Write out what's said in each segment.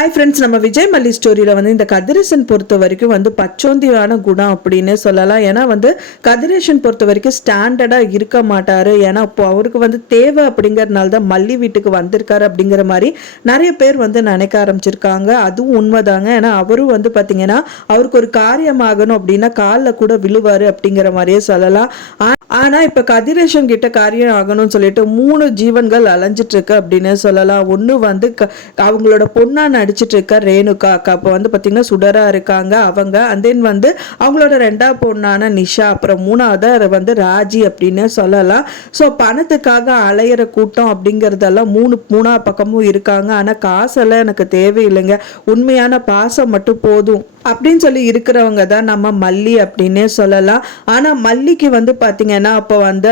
Hi friends, நம்ம விஜய் மல்லி ஸ்டோரியில் வந்து இந்த கதிரேசன் பொறுத்த வரைக்கும் வந்து பச்சோந்தியான குணம் அப்படின்னு சொல்லலாம். ஏன்னா வந்து கதிரேசன் பொறுத்த வரைக்கும் ஸ்டாண்டர்டாக இருக்க மாட்டார். ஏன்னா இப்போ அவருக்கு வந்து தேவை அப்படிங்கிறதுனால தான் மல்லி வீட்டுக்கு வந்திருக்காரு அப்படிங்கிற மாதிரி நிறைய பேர் வந்து நினைக்க ஆரம்பிச்சிருக்காங்க. அதுவும் உண்மைதாங்க. ஏன்னா அவரும் வந்து பார்த்தீங்கன்னா அவருக்கு ஒரு காரியம் ஆகணும் அப்படின்னா காலில் கூட விழுவார் அப்படிங்கிற மாதிரியே சொல்லலாம். ஆனால் இப்போ கதிரேசன் கிட்ட காரியம் ஆகணும்னு சொல்லிட்டு 3 ஜீவன்கள் அலைஞ்சிட்டு இருக்கு அப்படின்னு சொல்லலாம். ஒன்று வந்து அவங்களோட பொண்ணா நடிச்சிட்டு இருக்க ரேணுகா அக்கா, இப்போ வந்து பார்த்தீங்கன்னா சுடரா இருக்காங்க அவங்க. அண்ட் தென் வந்து அவங்களோட 2வது பொண்ணான நிஷா, அப்புறம் 3வது வந்து ராஜி அப்படின்னு சொல்லலாம். ஸோ பணத்துக்காக அலையிற கூட்டம் அப்படிங்கிறதெல்லாம் 3 பக்கமும் இருக்காங்க. ஆனால் காசெல்லாம் எனக்கு தேவையில்லைங்க, உண்மையான பாசம் மட்டும் போதும் அப்படின்னு சொல்லி இருக்கிறவங்க தான் நம்ம மல்லி அப்படின்னே சொல்லலாம். ஆனால் மல்லிக்கு வந்து பார்த்தீங்கன்னா அப்போ வந்து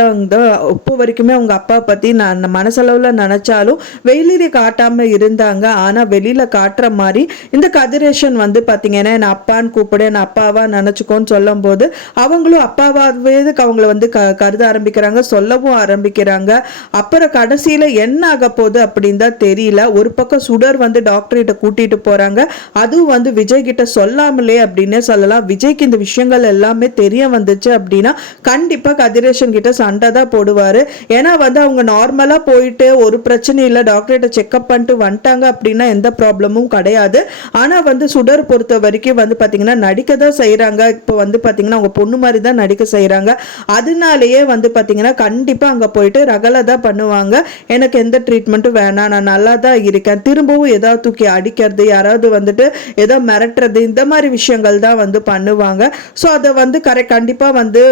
இப்போ வரைக்குமே அவங்க அப்பா பற்றி நான் மனசளவில் நினச்சாலும் வெளியில காட்டாமல் இருந்தாங்க. ஆனால் வெளியில் காட்டுற மாதிரி இந்த கதிரேசன் வந்து பார்த்தீங்கன்னா என் அப்பான்னு கூப்பிடு, என் அப்பாவா நினச்சிக்கோன்னு சொல்லும் போது அவங்களும் அப்பாவாகவே அவங்கள வந்து கருத ஆரம்பிக்கிறாங்க, சொல்லவும் ஆரம்பிக்கிறாங்க. அப்புறம் கடைசியில் என்ன ஆக போகுது அப்படின்னு தான் தெரியல. ஒரு பக்கம் சுடர் வந்து டாக்டர்கிட்ட கூட்டிட்டு போகிறாங்க. அதுவும் வந்து விஜய் கிட்ட சொல்லாமலே அப்படின்னே சொல்லலாம். விஜய்க்கு இந்த விஷயங்கள் எல்லாமே தெரிய வந்துச்சு அப்படின்னா கண்டிப்பா கதிரேசன் கிட்ட சண்டை தான் போடுவாரு. ஏன்னா வந்து அவங்க நார்மலா போயிட்டு ஒரு பிரச்சனை இல்லை, டாக்டர்கிட்ட செக்அப் பண்ணிட்டு வந்துட்டாங்க அப்படின்னா எந்த ப்ராப்ளமும் கிடையாது. ஆனா வந்து சுடர் பொறுத்த வரைக்கும் வந்து பாத்தீங்கன்னா நடிக்க தான் செய்யறாங்க. இப்போ வந்து பாத்தீங்கன்னா அவங்க பொண்ணு மாதிரி தான் நடிக்க செய்யறாங்க. அதனாலேயே வந்து பாத்தீங்கன்னா கண்டிப்பா அங்க போயிட்டு ரகலை தான் பண்ணுவாங்க. எனக்கு எந்த ட்ரீட்மெண்ட்டும் வேணாம், நான் நல்லா தான் இருக்கேன், திரும்பவும் ஏதாவது தூக்கி அடிக்கிறது, யாராவது வந்துட்டு ஏதோ மிரட்டுறது, இந்த மாதிரி விஷயங்கள் தான் வந்து பண்ணுவாங்க. ஸோ அதை வந்து கண்டிப்பாக வந்து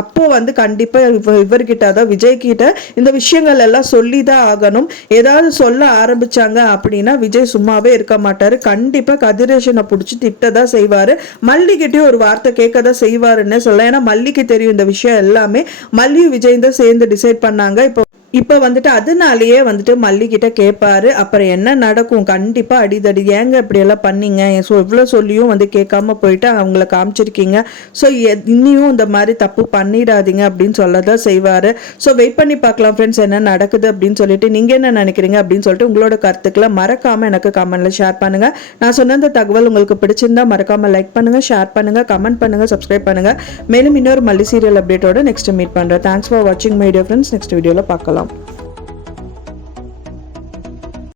அப்போ வந்து கண்டிப்பாக இவர்கிட்ட அதாவது விஜய் கிட்ட இந்த விஷயங்கள் எல்லாம் சொல்லி தான் ஆகணும். ஏதாவது சொல்ல ஆரம்பிச்சாங்க அப்படின்னா விஜய் சும்மாவே இருக்க மாட்டாரு. கண்டிப்பாக கதிரேசனை பிடிச்சி திட்ட தான் செய்வாரு. மல்லிகிட்டையும் ஒரு வார்த்தை கேட்க தான் செய்வாருன்னு சொல்ல. ஏன்னா மல்லிக்கு தெரியும் இந்த விஷயம் எல்லாமே. மல்லியும் விஜய் தான் சேர்ந்து டிசைட் பண்ணாங்க. இப்போ வந்துட்டு அதனாலேயே வந்துட்டு மல்லிகிட்ட கேட்பாரு. அப்புறம் என்ன நடக்கும், கண்டிப்பாக அடிதடி, ஏங்க இப்படியெல்லாம் பண்ணீங்க, ஸோ இவ்வளோ சொல்லியும் வந்து கேட்காம போயிட்டு அவங்கள காமிச்சிருக்கீங்க, ஸோ இன்னியும் இந்த மாதிரி தப்பு பண்ணிடாதீங்க அப்படின்னு சொல்லதான் செய்வார். ஸோ வெயிட் பண்ணி பார்க்கலாம் ஃப்ரெண்ட்ஸ் என்ன நடக்குது அப்படின்னு சொல்லிட்டு. நீங்கள் என்ன நினைக்கிறீங்க அப்படின்னு சொல்லிட்டு உங்களோட கருத்துக்களை மறக்காமல் எனக்கு கமெண்ட்ல ஷேர் பண்ணுங்கள். நான் சொன்ன இந்த தகவல் உங்களுக்கு பிடிச்சிருந்தா மறக்காமல் லைக் பண்ணுங்கள், ஷேர் பண்ணுங்கள், கமெண்ட் பண்ணுங்கள், சப்ஸ்கிரைப் பண்ணுங்கள். மேலும் இன்னொரு மல்லி சீரியல் அப்டேட்டோட நெக்ஸ்ட் மீட் பண்ணுறேன். தேங்க்ஸ் ஃபார் வாட்சிங் மை டியர் ஃப்ரெண்ட்ஸ். நெக்ஸ்ட் வீடியோவில் பார்க்கலாம்.